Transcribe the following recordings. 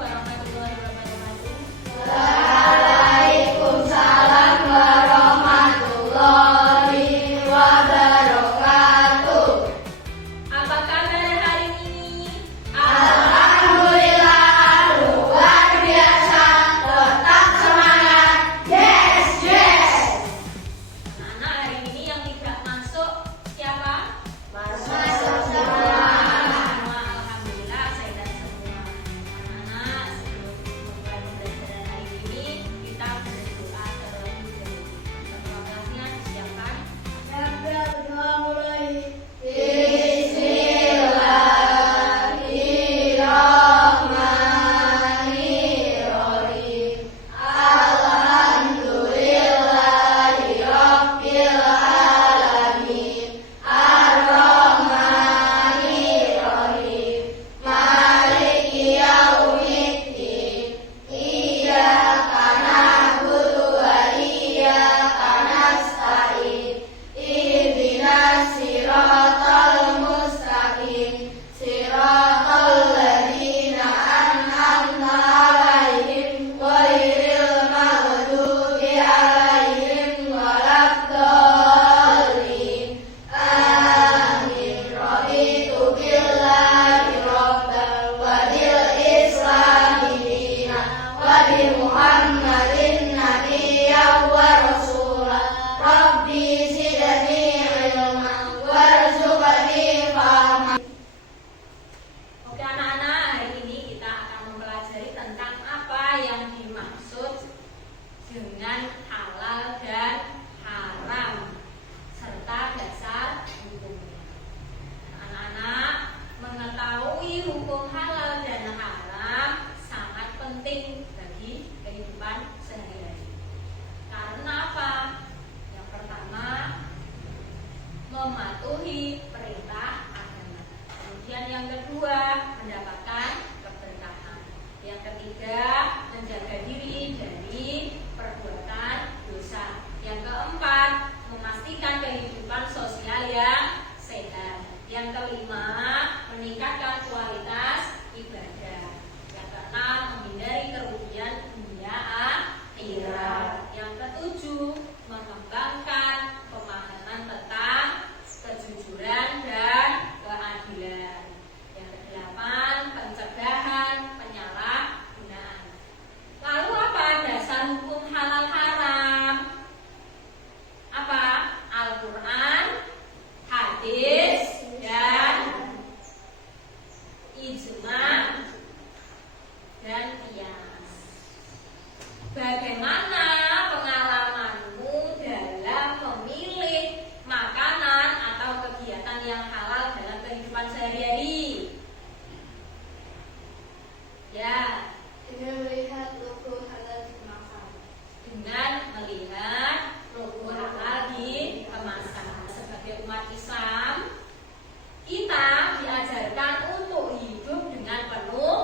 warahmatullahi wabarakatuh. Waalaikumsalam warahmatullahi wabarakatuh. Apa kabar hari ini? Alhamdulillah luar biasa, tetap semangat. Yes, yes. Anak-anak, hari ini yang tidak masuk siapa? Masuk semua. Alhamdulillah sehat semua. Anak-anak, sebelum memulai pembelajaran hari ini kita berdoa terlebih dahulu. Ketua kelasnya disiapkan. Berdoa mulai. Bismillahirrahmanirrahim. Alhamdulillahirabbil alamin. Ar-Rahmanirrahim. Maliki yaumiddin. Iyyaka na'budu wa iyyaka nasta'in. Ihdinas siratal mustaqim. Siratal ladzina an'amta 'alaihim ghairil maghdubi 'alaihim waladdallin. Amin. Raditu billahi rabban wa bil islami dinan wa bi Muhammadin nabiyyan wa rasulan. Rabbi zidni ilman warzuqni fahman. Oke anak-anak, hari ini kita akan mempelajari tentang apa yang dimaksud dengan halal dan haram serta dasar hukumnya. Anak-anak, mengetahui hukum halal dan haram sangat penting bagi kehidupan sehari-hari. Karena apa? Yang pertama, mematuhi perintah agama. Kemudian yang kedua, mendapatkan keberkahan. Yang ketiga, menjaga diri dari perbuatan dosa. Yang keempat, memastikan kehidupan sosial yang sehat. Yang kelima, meningkatkan kualitas ibadah. Yang keenam, menghindari kerugian dunia akhirat. Yang ketujuh, mengembangkan pemahaman tentang kejujuran dan keadilan. Yang kedelapan, pencegahan penyalahgunaan. Lalu apa dasar hukum halal haram? Apa? Al-Quran, hadis, dan ijma dan qiyas. Bagaimana pengalamanmu dalam memilih makanan atau kegiatan yang halal dalam kehidupan sehari-hari? Ya, Dengan melihat logo halal di kemasan. dengan melihat logo halal di kemasan. Sebagai umat Islam, kita diajarkan untuk hidup dengan penuh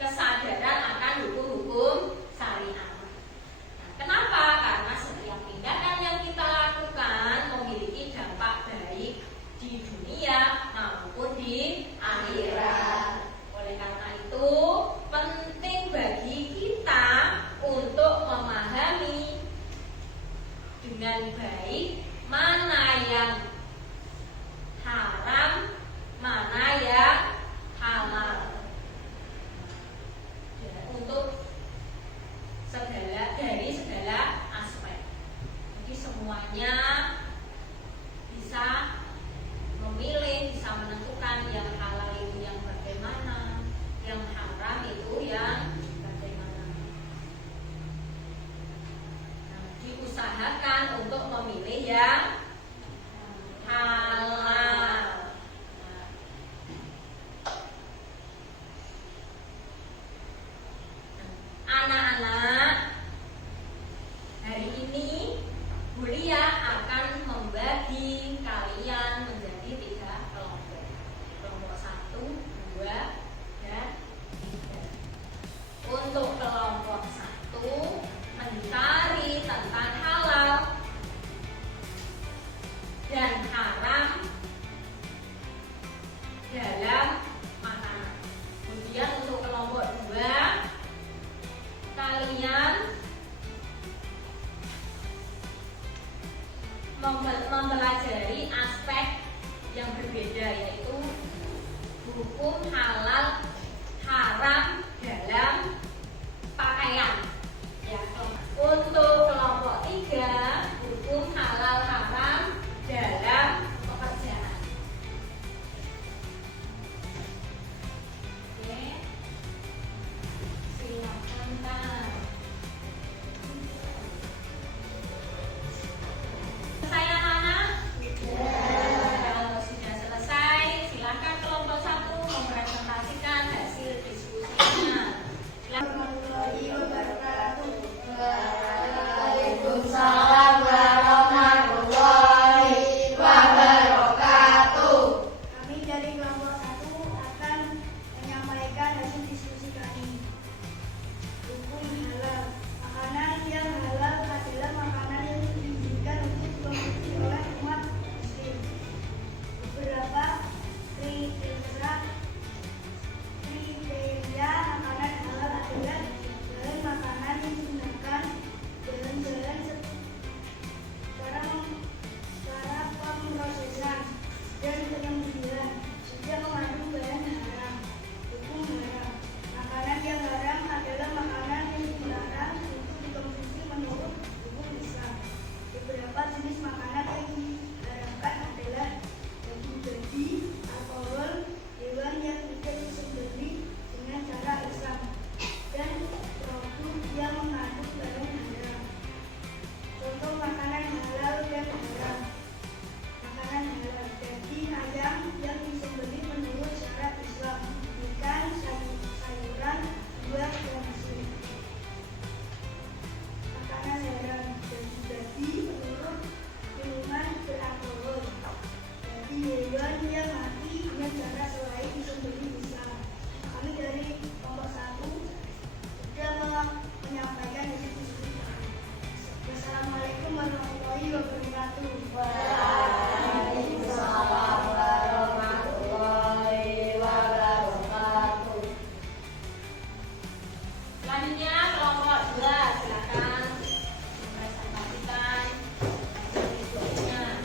kesadaran akan hukum-hukum syariat. Nah, kenapa? Karena setiap tindakan yang kita lakukan memiliki dampak baik di dunia maupun di akhirat. Oleh karena itu, penting bagi kita untuk memahami dengan baik mana yang haram, mana yang halal. yang berbeda, yaitu hukum halal haram dalam pakaian. Ya, untuk kelompok 3, hukum halal haram dalam pekerjaan. Oke, silakan Kak. Selesai anak-anak? Kalau sudah selesai, silakan kelompok 1 mempresentasikan hasil diskusinya. Warahmatullahi wabarakatuh. Waalaikumsalam warahmatullahi wabarakatuh. Kami dari kelompok 1 akan menyampaikan hasil diskusi kami. Hukum halal. Makanan yang halal adalah makanan yang diizinkan untuk dikonsumsi oleh umat muslim. Beberapa kriteria makanan halal adalah bahan makanan yang digunakan jalan-jalan cara pemrosesan dan pengembangan tidak mengandung bahan haram. Hukum haram. Makanan yang haram adalah makanan yang dilarang untuk dikonsumsi menurut hukum Islam. Beberapa jenis makanan yang diharamkan adalah daging babi, alkohol, hewan yang tidak disembelih dengan cara Islam, dan produk yang mengandung bahan haram. Contoh makanan halal dan haram. Makanan halal: daging ayam yang disembelih menurut syariat Islam, ikan, sayuran, buah, dan hasil. Makanan haram: daging babi menurut minuman beralkohol, daging hewan yang mati dengan cara selain disembelih Islam. Kami dari kelompok 1 sudah menyampaikan hasil diskusi kami. Wassalamualaikum warahmatullahi wabarakatuh. Waalaikumsalam warahmatullahi wabarakatuh. Selanjutnya kelompok 2, silakan mempresentasikan hasil diskusinya.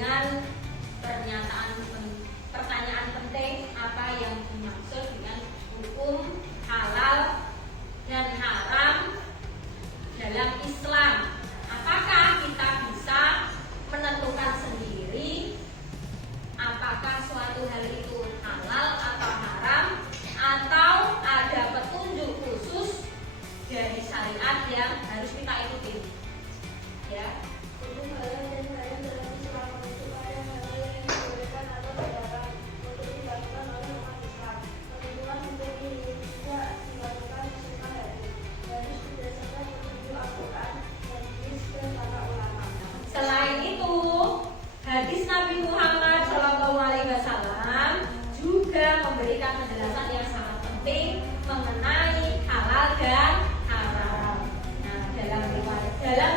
dengan pertanyaan penting apa yang dimaksud dengan hukum halal dan haram dalam Islam. Apakah kita bisa menentukan sendiri apakah suatu hal itu halal atau haram, atau ada petunjuk khusus dari syariat yang harus kita ikuti? Ya. Hukum halal dan haram dalam Islam menentukan hal yang dibolehkan atau dilarang untuk dilakukan oleh umat Islam. Penentuan hukum ini tidak dilakukan sesuka hati, harus berdasarkan petunjuk Al-Quran, hadis, dan para ulama. Selain itu, hadis Nabi Muhammad SAW juga memberikan penjelasan yang sangat penting mengenai halal dan haram. Nah, dalam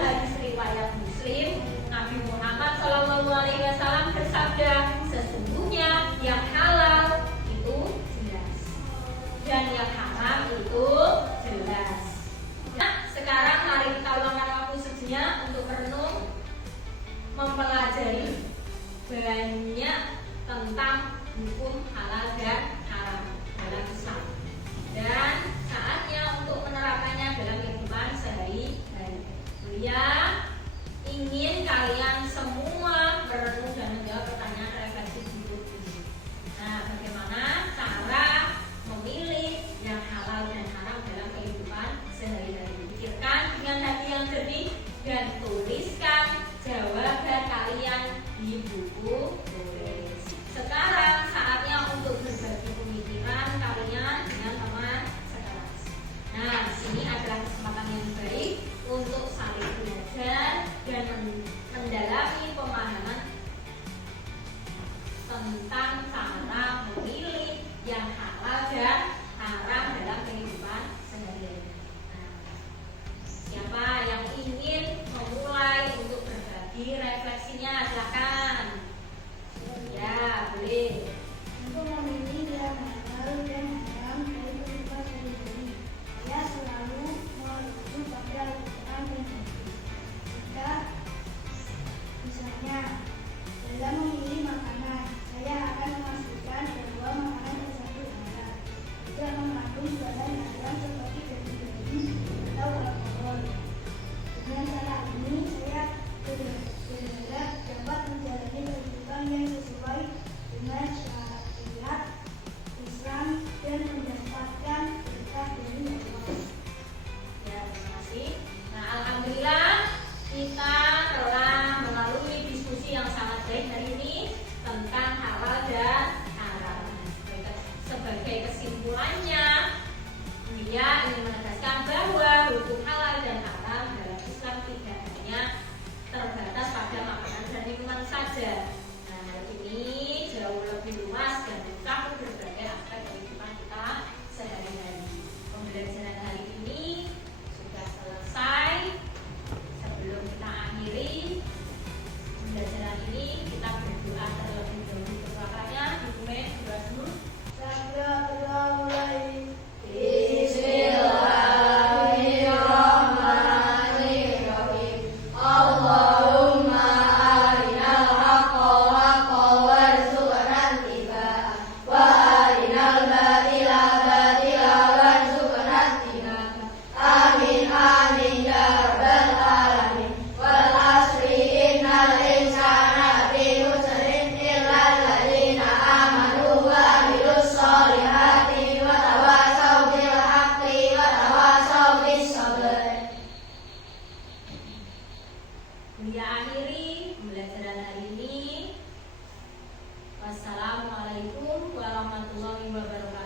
hadis riwayat Muslim, Nabi Muhammad SAW bersabda, sesungguhnya yang halal itu jelas dan yang haram itu jelas. Nah, sekarang mari kita luangkan waktu sejenak untuk merenung, mempelajari banyak tentang hukum halal dan haram dalam Islam, dan saatnya untuk menerapkannya dalam kehidupan sehari-hari. Buya ingin kalian semua merenung dan menjawab pertanyaan refleksi berikut ini. Nah, bagaimana cara memilih yang halal dan haram dalam kehidupan sehari-hari? Pikirkan dengan hati yang jernih dan tuliskan jawaban kalian di buku tulis. Sekarang saatnya untuk berbagi pemikiran kalian dengan teman sekelas. Nah, di sini adalah kesempatan yang baik untuk saling belajar dan mendalami pemahaman tentang cara memilih yang halal dan haram dalam kehidupan sehari-hari. Nah, siapa yang ingin memulai untuk berbagi refleksinya? Silakan. Ya, boleh. Untuk memilih yang halal dan haram dari kehidupan sehari-hari, saya selalu merujuk pada Al-Quran dan hadis. Jika misalnya dalam memilih makanan, saya akan memastikan bahwa makanan tersebut halal, tidak mengandung bahan haram seperti daging-daging atau alkohol. Dengan cara ini, saya berharap dapat menjalani kehidupan yang sesuai dengan syariat Islam dan mendapatkan berkah dari Allah. Ya, terima kasih. Nah, alhamdulillah kita telah melalui diskusi yang sangat baik hari ini tentang halal dan haram. Sebagai kesimpulannya, Buya ingin menegaskan bahwa hukum halal dan haram dalam Islam tidak hanya terbatas pada makanan dan minuman saja. Nah, hal ini jauh lebih luas dan mencakup berbagai aspek kehidupan kita sehari-hari. Pembelajaran hari ini sudah selesai. Sebelum kita akhiri pembelajaran ini, kita berdoa terlebih dahulu. Berdoanya dimulai doa dulu. Bismillahirrahmanirrahim. Allahumma arinal haqqa haqqan warzuqna ittiba'ah wa arinal batila batilan warzuqna ijtinabah. Amin amin ya rabbal alamin. Wal asri innal insana lafi khusrin illa alladziina aamanu wa 'amilus sholihati wa tawassaw bil haqqi wa tawassaw bis sabr. Buya akhiri pembelajaran hari ini. Wassalamualaikum warahmatullahi wabarakatuh.